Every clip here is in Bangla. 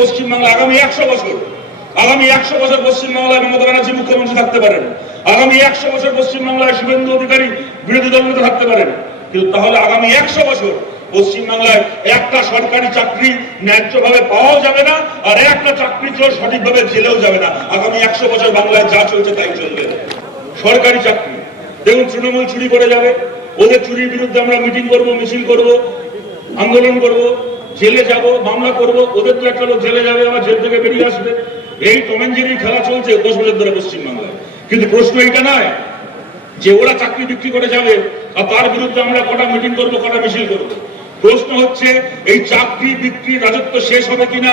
পশ্চিমবাংলা আগামী একশো বছর, আগামী একশো বছর পশ্চিমবাংলায় মমতা ব্যানার্জি মুখ্যমন্ত্রী থাকতে পারেন, আগামী একশো বছর পশ্চিমবাংলায় শুভেন্দু অধিকারী বিরোধী দল নেতা থাকতে পারেন। কিন্তু তাহলে আগামী একশো বছর পশ্চিমবাংলায় একটা সরকারি চাকরি ন্যায্যভাবে পাওয়াও যাবে না, আর একটা চাকরি চোর সঠিকভাবে জেলেও যাবে না। আগামী একশো বছর বাংলায় যা চলছে তাই চলবে। সরকারি চাকরি। দেখুন, তৃণমূল চুরি করে যাবে। ওদের চুরির বিরুদ্ধে আমরা মিটিং করব, মিছিল করব, আন্দোলন করব। জেলে যাব, মামলা করব, ওদের তো একটা লোক জেলে যাবে আবার জেল থেকে বেরিয়ে আসবে। এই টমেঞ্জেরির খেলা চলছে দশ বছর ধরে পশ্চিমবাংলায়। কিন্তু প্রশ্ন এইটা নয় যে ওরা চাকরি বিক্রি করে যাবে আর তার বিরুদ্ধে আমরা কটা মিটিং করব, কটা মিছিল করব। প্রশ্ন হচ্ছে, এই চাকরি বিক্রি রাজত্ব শেষ হবে কিনা,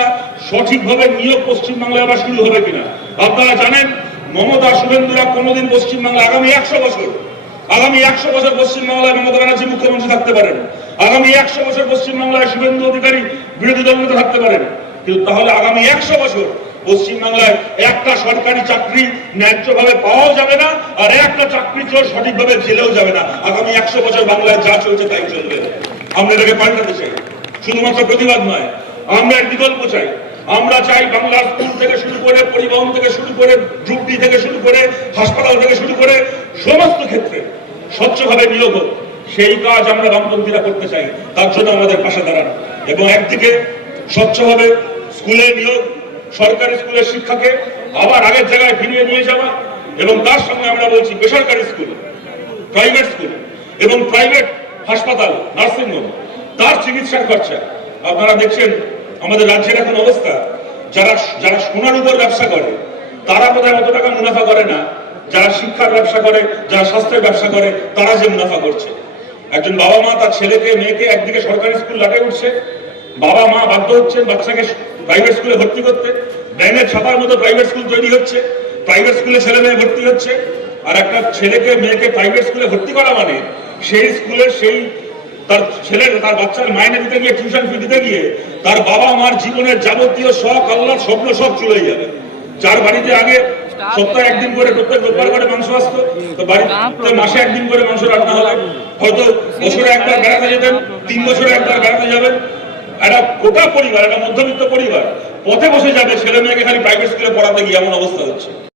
সঠিকভাবে নিয়োগ পশ্চিমবাংলায় আবার শুরু হবে কিনা? আপনারা জানেন, মমতা, শুভেন্দুরা কোনোদিন পশ্চিমবাংলা আগামী একশো বছর, আগামী একশো বছর পশ্চিমবাংলায় মমতা ব্যানার্জি মুখ্যমন্ত্রী থাকতে পারেন আগামী একশো বছর পশ্চিমবাংলায় শুভেন্দু অধিকারী বিরোধী দল নেতা থাকতে পারেন। কিন্তু তাহলে আগামী একশো বছর পশ্চিমবাংলায় একটা সরকারি চাকরি ন্যায্যভাবে পাওয়াও যাবে না, আর একটা চাকরি চোর সঠিকভাবে জেলেও যাবে না। আগামী একশো বছর বাংলায় যা চলছে তাই চলবে। আমরা এটাকে পাল্টাতে চাই। শুধুমাত্র প্রতিবাদ নয়, আমরা বিকল্প চাই। আমরা চাই বাংলার স্কুল থেকে শুরু করে পরিবহন থেকে শুরু করে ড্রুপটি থেকে শুরু করে হাসপাতাল থেকে শুরু করে সমস্ত ক্ষেত্রে স্বচ্ছভাবে নিয়োগ হোক। সেই কাজ আমরা বামপন্থীরা করতে চাই, তার জন্য আমাদের পাশে দাঁড়ান। এবং একদিকে স্বচ্ছভাবে স্কুলে নিয়োগ, সরকারি স্কুলের শিক্ষাকে আবার আগের জায়গায় ফিরিয়ে নিয়ে যাওয়া এবং তার সঙ্গে আমরা বলছি বেসরকারি স্কুল, প্রাইভেট স্কুল এবং প্রাইভেট হাসপাতাল, নার্সিংহোম, তার চিকিৎসার খরচা। আপনারা দেখছেন আমাদের রাজ্যের এখন অবস্থা। যারা যারা সোনার উপর ব্যবসা করে, তারা বোধহয় অত টাকা মুনাফা করে না। যারা শিক্ষার ব্যবসা করে, যারা স্বাস্থ্যের ব্যবসা করে, তারা যে মুনাফা করছে। একজন বাবা মা তার ছেলেকে, মেয়েকে একদিকে সরকারি স্কুল লাটে উঠছে। বাবা মা বাধ্য হচ্ছেন বাচ্চাকে প্রাইভেট স্কুলে ভর্তি করতে। ব্যাঙের ছাপার মতো প্রাইভেট স্কুল তৈরি হচ্ছে। প্রাইভেট স্কুলে ছেলে মেয়ে ভর্তি হচ্ছে। আর একটা ছেলেকে, মেয়েকে প্রাইভেট স্কুলে ভর্তি করা মানে সেই স্কুলের সেই তার ছেলের, তার বাচ্চার মাইনে দিতে গিয়ে টিউশন ফি দিতে গিয়ে তার বাবা মার জীবনের যাবতীয় শখ আল্লাহ স্বপ্ন সব চলে যাবে। যার বাড়িতে আগে সপ্তাহে একদিন করে প্রত্যেক রোববার করে মাংস আসতো। তো বাড়িতে মাসে একদিন করে মাংস রান্না হবে হয়তো বছরে একবার বেড়াতে যেতেন তিন বছরে একবার বেড়াতে যাবেন। একটা গোটা পরিবার একটা মধ্যবিত্ত পরিবার পথে বসে যাবে ছেলে মেয়েকে খালি প্রাইভেট স্কুলে পড়াতে গিয়ে এমন অবস্থা হচ্ছে।